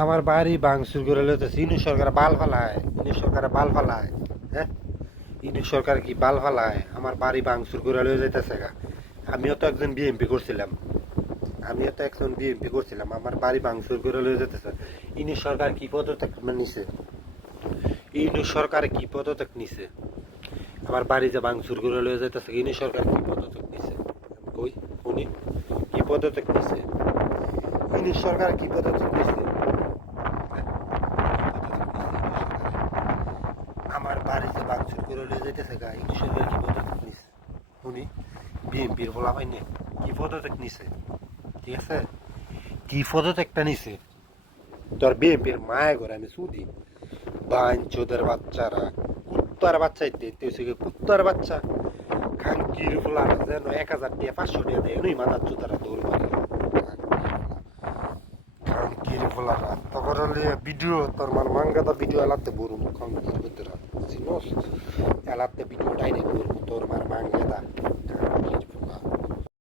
আমার বাড়ি ভাঙচুর করে লইতেছে ইনু সরকার বাল ফালায়, ইনু সরকার বাল ফালায়। হ্যাঁ, ইনু সরকার কি বাল ফালায়? আমার বাড়ি ভাঙচুর করে লয়ে যাইতেছে গা। আমিও তো একজন বিএমপি করছিলাম, আমার বাড়ি ভাঙচুর করে লয়ে যেতেছে। ইনু সরকার কি পদত্যাগ নিছে? ইনু সরকার কি পদত্যাগ নিছে? আমার বাড়ি যে ভাঙচুর করে লয়ে যাইতেছে, ইনু সরকার কি পদত্যাগ নিছে? কই উনি কি পদত্যাগ নিছে? ইনু সরকার কি পদত্যাগ নিছে? আমার বাড়িতে ভাঙচুর করে লয়ে যাইতেছে গা, ইনু সরকার কি পদত্যাগ নিছে? উনি বিএমপির বলা হয়নি কি পদত্যাগ নিছে? ঠিক আছে, কি পদত্যাগটা নিছে? তোর বিএমপির মায়া করে আমি সুদি বাইন চোদের বাচ্চারা, কুত্তার বাচ্চা কুত্তার বাচ্চা খানকির ফুলারা যেন 1000 টাকা 500 টাকা দেয় এনুই মাথার চোদারা দৌড় মারে। খানকির ফুলারা তখন ভিডিও তোর মানগাদা ভিডিও এলাতে বলুন খানকির ভিতরে চিনোস এলাতে ভিডিও ডাইরেক্ট বলুন তোর